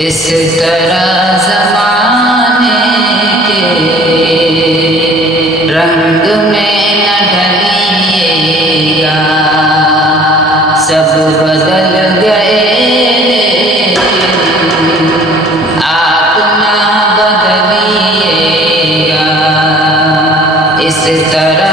इस तरह ज़माने के रंग में न ढलिएगा, सब बदल गए आप ना बदलिएगा। इस तरह